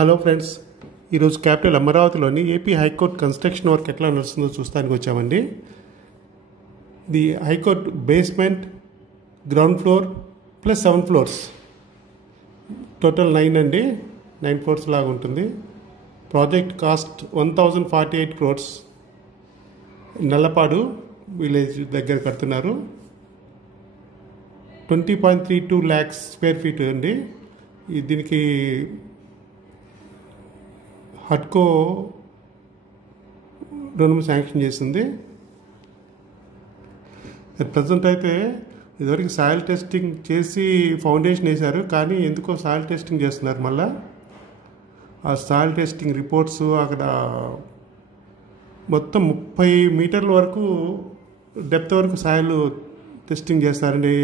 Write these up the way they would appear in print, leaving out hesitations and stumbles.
Hello friends, ఈరోజు capital అమరావతిలోని AP high court construction work ఎట్లా నడుస్తుందో చూస్తానికి వచ్చామండి. ఇది high court basement, ground floor plus 7 floors, total 9 అండి. 9 ఫ్లోర్స్ లాగా ఉంటుంది. Project cost 1048 crores. Nallapadu village దగ్గర కడుతున్నారు. 20.32 lakhs స్క్వేర్ ఫీట్ అండి. దీనికి హట్కో రుణం శాంక్షన్ చేసింది. ప్రజెంట్ అయితే ఇదివరకు సాయిల్ టెస్టింగ్ చేసి ఫౌండేషన్ వేశారు, కానీ ఎందుకో సాయిల్ టెస్టింగ్ చేస్తున్నారు. మళ్ళీ ఆ సాయిల్ టెస్టింగ్ రిపోర్ట్స్ అక్కడ మొత్తం 30 మీటర్ల వరకు డెప్త్ వరకు సాయిల్ టెస్టింగ్ చేస్తారండి,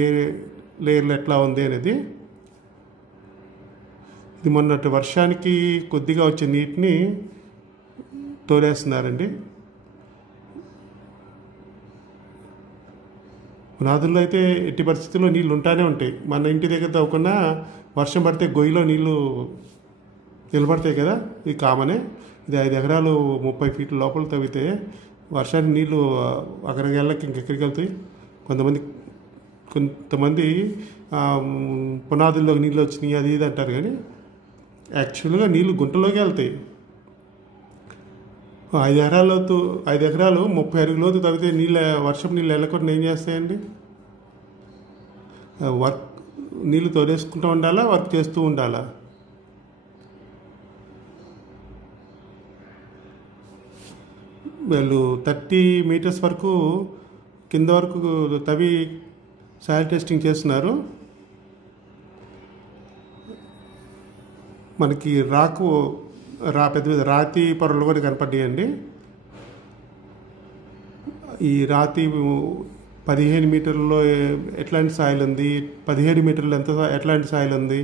లేయర్లు ఎట్లా ఉంది అనేది. ఇది మొన్నటి వర్షానికి కొద్దిగా వచ్చే నీటిని తోలేస్తున్నారండి. పునాదుల్లో అయితే ఎట్టి పరిస్థితుల్లో నీళ్ళు ఉంటానే ఉంటాయి. మన ఇంటి దగ్గర తవ్వకుండా వర్షం పడితే గొయ్యిలో నీళ్ళు నిలబడతాయి కదా, ఇది కామనే. ఇది 5 ఎకరాలు 30 ఫీట్ల లోపల తవ్వితే వర్షానికి నీళ్ళు అక్కడికి వెళ్ళకి ఇంకెక్కడికి వెళ్తాయి. కొంతమంది పునాదుల్లోకి నీళ్ళు వచ్చినాయి అది ఇది అంటారు, కానీ యాక్చువల్గా నీళ్ళు గుంటలోకి వెళ్తాయి. 5 ఎకరాలు 30 అడుగుల లోతు తవ్వితే వర్షం నీళ్ళు వెళ్ళకుండా ఏం చేస్తాయండి? నీళ్ళు తోడేసుకుంటూ ఉండాలా, వర్క్ చేస్తూ ఉండాలా? వీళ్ళు 30 మీటర్స్ వరకు కింద వరకు తవ్వి సాయిల్ టెస్టింగ్ చేస్తున్నారు. మనకి పెద్ద రాతి పొరలు కూడా కనపడ్డాయండి. ఈ రాతి 15 మీటర్లలో ఎట్లాంటి సాయిల్ ఉంది, 17 మీటర్లు ఎట్లాంటి సాయిల్ ఉంది,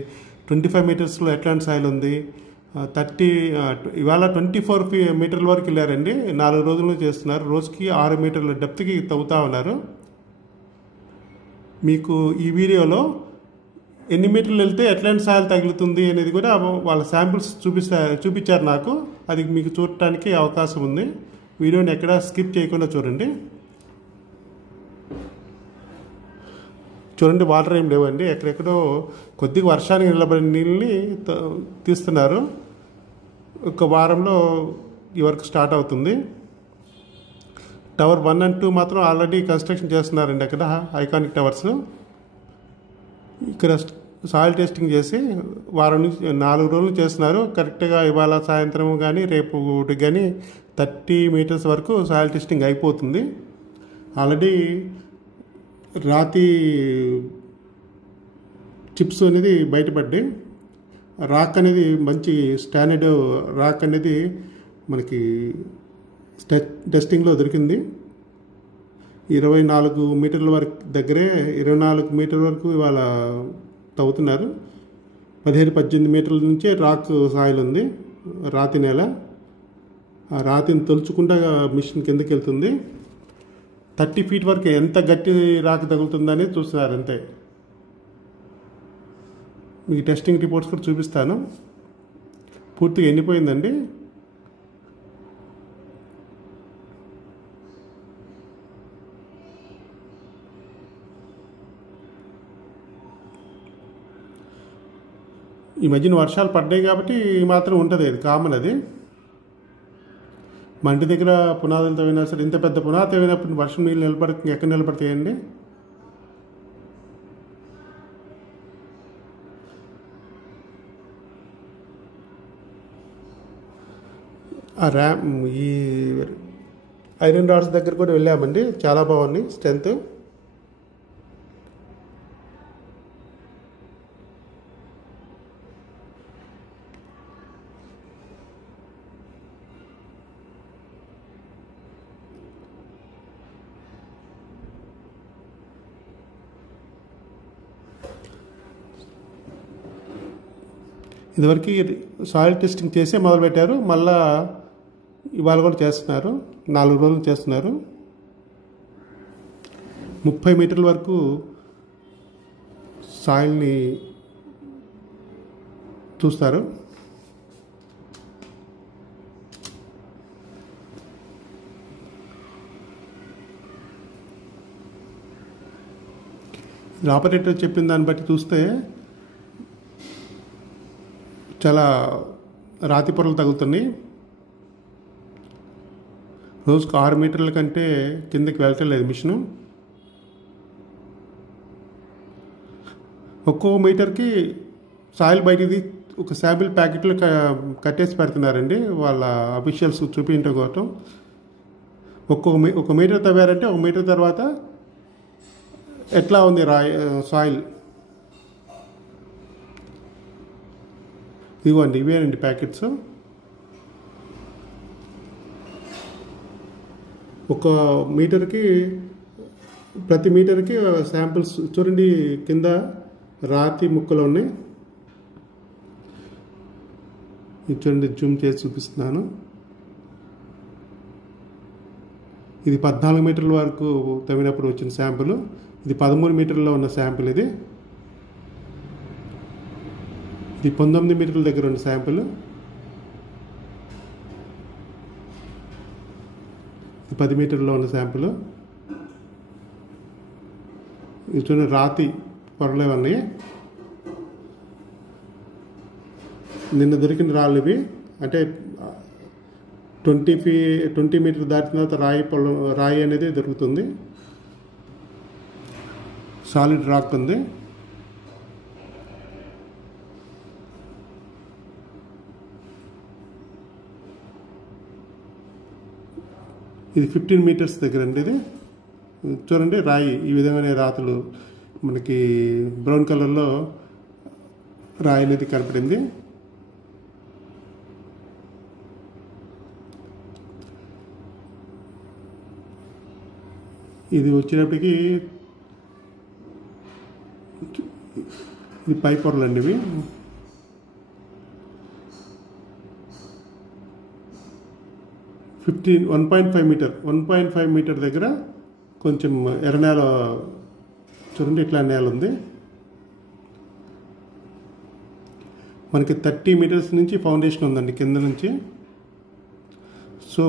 25 మీటర్స్లో ఎట్లాంటి సాయిల్ ఉంది, ఇవాళ 24 మీటర్ల వరకు వెళ్ళారండి. 4 రోజులు చేస్తున్నారు. రోజుకి 6 మీటర్ల డెప్త్కి తవ్వుతూ ఉన్నారు. మీకు ఈ వీడియోలో ఎన్ని మీటర్లు వెళ్తే ఎట్లాంటి సాయిల్ తగులుతుంది అనేది కూడా వాళ్ళ శాంపిల్స్ చూపించారు నాకు. అది మీకు చూడటానికి అవకాశం ఉంది. వీడియోని ఎక్కడా స్కిప్ చేయకుండా చూడండి. వాటర్ ఏం లేవండి, ఎక్కడెక్కడో కొద్దిగా వర్షానికి నిలబడిన నీళ్ళని తీస్తున్నారు. ఒక వారంలో ఈ వర్క్ స్టార్ట్ అవుతుంది. టవర్ 1 and 2 మాత్రం ఆల్రెడీ కన్స్ట్రక్షన్ చేస్తున్నారండి. అక్కడ ఐకానిక్ టవర్స్. ఇక్కడ సాయిల్ టెస్టింగ్ చేసి 4 రోజులు చేస్తున్నారు. కరెక్ట్గా ఇవాళ సాయంత్రం కానీ రేపు కానీ 30 మీటర్స్ వరకు సాయిల్ టెస్టింగ్ అయిపోతుంది. ఆల్రెడీ రాతి చిప్స్ అనేది బయటపడ్డాయి. రాక్ అనేది మంచి స్టాండర్డ్ రాక్ అనేది మనకి టెస్టింగ్లో దొరికింది. 24 మీటర్ల వరకు దగ్గరే 24 మీటర్ల వరకు ఇవాళ తవ్వుతున్నారు. 17-18 మీటర్ల నుంచే రాక్ సాయిల్ ఉంది, రాతి నేల. ఆ రాతిని తొలుచుకుంటా మిషన్ కిందకి వెళ్తుంది. 30 ఫీట్ వరకు ఎంత గట్టి రాక్ తగులుతుందని చూస్తున్నారు అంతే. మీకు టెస్టింగ్ రిపోర్ట్స్ కూడా చూపిస్తాను. పూర్తిగా ఎండిపోయిందండి. ఈ మధ్యన వర్షాలు పడ్డాయి కాబట్టి మాత్రం ఉంటుంది, అది కామన్. అది మా ఇంటి దగ్గర పునాదులు తవ్వినా సరే, ఇంత పెద్ద పునాది తవ్వినప్పుడు వర్షం నీళ్ళు ఎక్కడ నిలబడతాయండి? ఈ ఐరన్ రాడ్స్ దగ్గర కూడా వెళ్ళామండి, చాలా బాగుంది స్ట్రెంత్. ఇదివరకు సాయిల్ టెస్టింగ్ చేసే మొదలుపెట్టారు, మళ్ళా ఇవాళ కూడా చేస్తున్నారు. 4 రోజులు చేస్తున్నారు. 30 మీటర్ల వరకు సాయిల్ని చూస్తారు. ఆపరేటర్ చెప్పిన దాన్ని బట్టి చూస్తే చాలా రాతి పొరలు తగులుతున్నాయి. రోజుకు 6 మీటర్ల కంటే కిందకి వెళ్ళటలేదు మిషను. ఒక్కో మీటర్కి సాయిల్ బయటిది ఒక శాంపిల్ ప్యాకెట్లు కట్టేసి పెడుతున్నారండి వాళ్ళ అఫీషియల్స్ చూపించడం కోసం. ఒక మీటర్ తవ్వారంటే 1 మీటర్ తర్వాత ఎట్లా ఉంది సాయిల్ ఇదిగోండి, ఇవేనండి ప్యాకెట్స్. ఒక మీటర్కి ప్రతి మీటర్కి శాంపిల్స్ చూడండి, కింద రాతి ముక్కలు ఉన్నాయి. ఇది చూడండి, జూమ్ చేసి చూపిస్తున్నాను. ఇది 14 మీటర్ల వరకు తవ్వినప్పుడు వచ్చిన శాంపుల్. ఇది 13 మీటర్లో ఉన్న శాంపుల్. ఇది 19 మీటర్ల దగ్గర ఉన్న శాంపుల్. ఇది 10 మీటర్లో ఉన్న శాంపుల్. ఇది చూడండి, రాతి పొరలు ఉన్నాయి. నిన్న దొరికిన రాళ్ళు ఇవి. అంటే 20 మీటర్ దాటిన తర్వాత రాయి అనేది దొరుకుతుంది. సాలిడ్ రాక్ ఉంది. ఇది 15 మీటర్స్ దగ్గర అండి. ఇది చూడండి, రాయి ఈ విధమైన రాతులు మనకి బ్రౌన్ కలర్లో రాయి అనేది కనపడింది. ఇది వచ్చేటప్పటికి ఇది పై పొరలు అండి. ఇవి 1.5 మీటర్ దగ్గర కొంచెం ఎర్ర నేల చూడండి, ఇట్లా నేల ఉంది. మనకి 30 మీటర్స్ నుంచి ఫౌండేషన్ ఉందండి కింద నుంచి. సో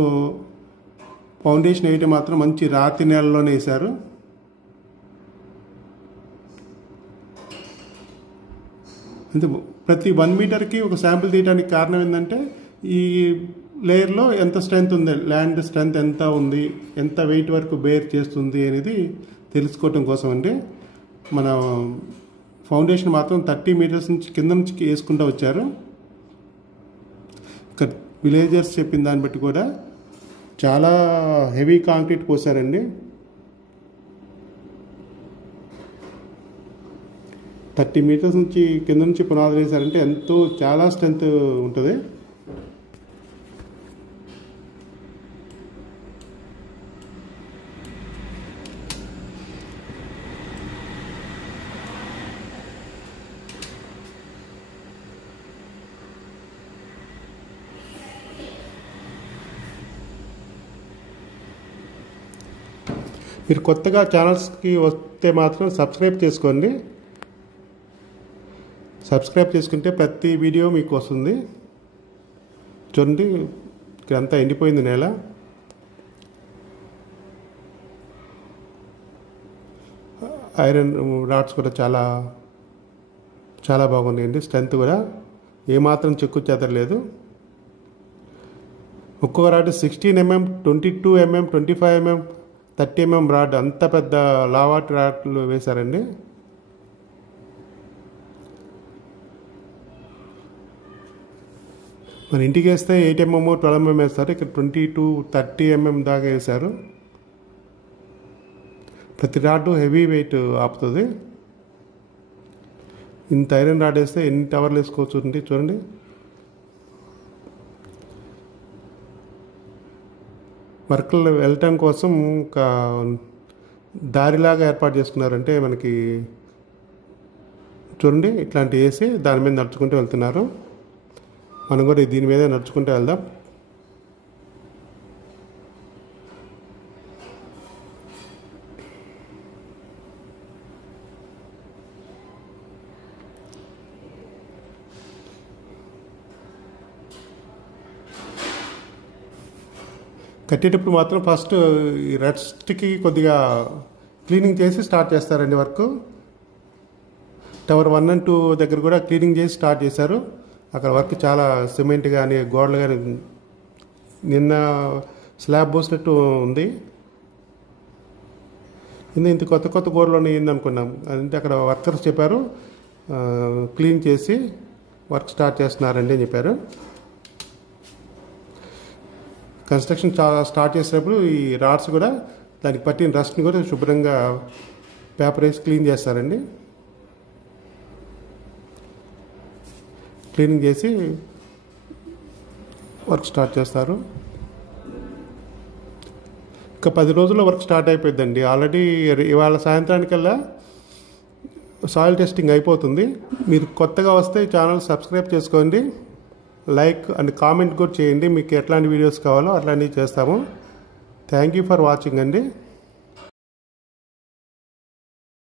ఫౌండేషన్ వేయటం మాత్రం మంచి రాతి నేలలోనే వేశారు. అంటే ప్రతి 1 మీటర్కి ఒక శాంపిల్ తీయడానికి కారణం ఏంటంటే ఈ లేయర్లో ఎంత స్ట్రెంత్ ఉంది, ల్యాండ్ స్ట్రెంత్ ఎంత ఉంది, ఎంత వెయిట్ వరకు బేర్ చేస్తుంది అనేది తెలుసుకోవటం కోసం అండి. మన ఫౌండేషన్ మాత్రం 30 మీటర్స్ నుంచి కింద నుంచి వేసుకుంటూ వచ్చారు. ఇక్కడ విలేజర్స్ చెప్పిన దాన్ని బట్టి కూడా చాలా హెవీ కాంక్రీట్ పోసారండి. 30 మీటర్స్ నుంచి కింద నుంచి పునాదులు వేసారంటే ఎంతో చాలా స్ట్రెంత్ ఉంటుంది. మీరు కొత్తగా ఛానల్స్కి వస్తే మాత్రం సబ్స్క్రైబ్ చేసుకోండి. సబ్స్క్రైబ్ చేసుకుంటే ప్రతి వీడియో మీకు వస్తుంది. చూడండి, ఇక్కడంతా ఎండిపోయింది నేల. ఐరన్ రాడ్స్ కూడా చాలా చాలా బాగున్నాయండి. స్ట్రెంత్ కూడా ఏమాత్రం చెక్కు చెదరలేదు. ఒక్కొక్క rod 16 mm, 22 mm, 25 mm, 30 mm rod, అంత పెద్ద లావాట్ రాడ్లు వేశారండి. మన ఇంటికి వేస్తే 8 mm, 12 mm వేస్తారు. ఇక్కడ 22, 30 mm దాకా వేశారు. ప్రతి రాడ్ హెవీ వెయిట్ ఆపుతుంది. ఇంత ఐరన్ రాడ్ వేస్తే ఎన్ని టవర్లు వేసుకోవచ్చు చూడండి. వర్క్లు వెళ్ళటం కోసం ఒక దారిలాగా ఏర్పాటు చేసుకున్నారంటే మనకి చూడండి, ఇట్లాంటి వేసి దాని మీద నడుచుకుంటూ వెళ్తున్నారు. మనం కూడా దీని మీద నడుచుకుంటూ వెళ్దాం. కట్టేటప్పుడు మాత్రం ఫస్ట్ ఈ రెస్ట్కి కొద్దిగా క్లీనింగ్ చేసి స్టార్ట్ చేస్తారండి వర్క్. టవర్ 1 and 2 దగ్గర కూడా క్లీనింగ్ చేసి స్టార్ట్ చేశారు. అక్కడ వర్క్ చాలా సిమెంట్ కానీ గోడలు కానీ నిన్న స్లాబ్ పోసినట్టు ఉంది. ఇంత కొత్త కొత్త గోడలు ఉన్నాయి అనుకున్నాం. అంటే అక్కడ వర్కర్స్ చెప్పారు క్లీన్ చేసి వర్క్ స్టార్ట్ చేస్తున్నారండి అని చెప్పారు. కన్స్ట్రక్షన్ స్టార్ట్ చేసేటప్పుడు ఈ రాడ్స్ కూడా దానికి పట్టిన రస్ట్ని కూడా శుభ్రంగా పేపర్ వేసి క్లీన్ చేస్తారండి. క్లీనింగ్ చేసి వర్క్ స్టార్ట్ చేస్తారు. ఇంకా 10 రోజుల్లో వర్క్ స్టార్ట్ అయిపోయిందండి. ఆల్రెడీ ఇవాళ సాయంత్రానికల్లా సాయిల్ టెస్టింగ్ అయిపోతుంది. మీరు కొత్తగా వస్తే ఛానల్ సబ్స్క్రైబ్ చేసుకోండి, లైక్ అండ్ కామెంట్ కూడా చేయండి. మీకు ఎట్లాంటి వీడియోస్ కావాలో అట్లాంటివి చేస్తాము. థ్యాంక్ యూ ఫర్ వాచింగ్ అండి.